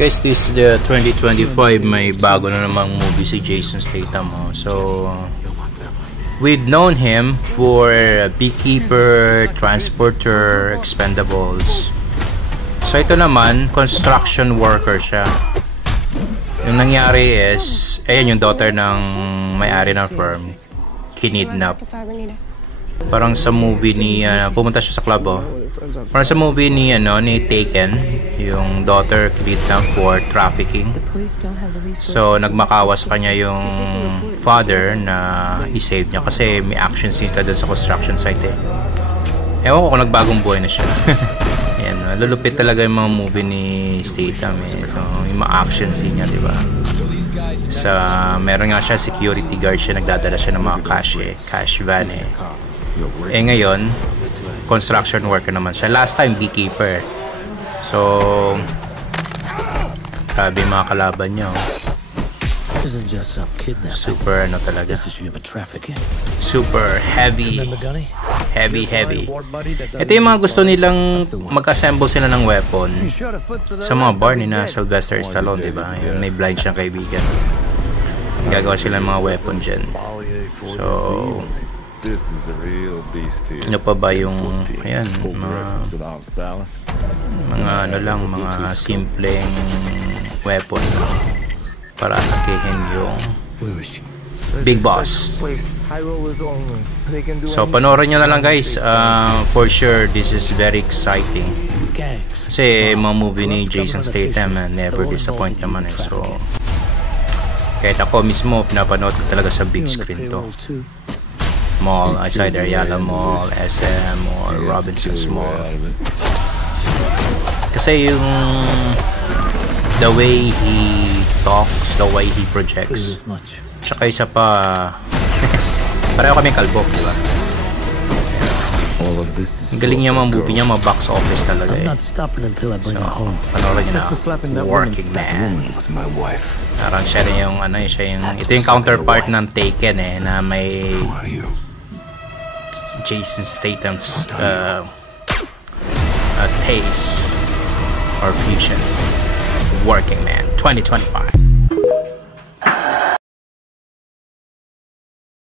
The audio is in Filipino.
Guys, this is the 2025, may bago na namang movie si Jason Statham. So, we've known him for Beekeeper, Transporter, Expendables. So, ito naman, construction worker siya. Yung nangyari is, ayan yung daughter ng may-ari ng firm, kinidnap. Parang sa movie ni, pumunta siya sa club, parang sa movie ni, ni Taken, yung daughter kinidnap for trafficking. So, nagmakawa sa kanya yung father na i-save niya kasi may action scene ka dun sa construction site Ewan ko kung nagbagong buhay na siya. Ayan, lulupit talaga yung mga movie ni Statham So, yung mga action scene niya, diba? Sa, meron nga siya security guard siya, nagdadala siya ng mga cash van ngayon, construction worker naman siya. Last time, beekeeper. So, grabe mga kalaban niya. Super talaga. Super heavy. Heavy. Ito yung mga gusto nilang mag-assemble sila ng weapon sa mga bar ni na Sylvester Stallone, diba? Yung may blind siyang kaibigan. Gagawa sila ng mga weapon dyan. So, ano pa ba yung ayan, mga simpleng weapon para atakihin yung Big Boss. So panoorin nyo na lang guys. For sure this is very exciting kasi mga movie ni Jason Statham never disappoint naman So kahit ako mismo pinapanood ko talaga sa big screen to. Mall, either Ayala Mall, SM, or Robinson's Mall. Kasi yung the way he talks, the way he projects. Tsaka isa pa, pareho kami kalbo, di ba? Ang galing niya mga movie niya, mga box office talaga So, panoorin niyo na, Working Man. Parang siya rin yung, ito yung counterpart ng Taken na may Jason Statham's taste or fusion. Working Man 2025.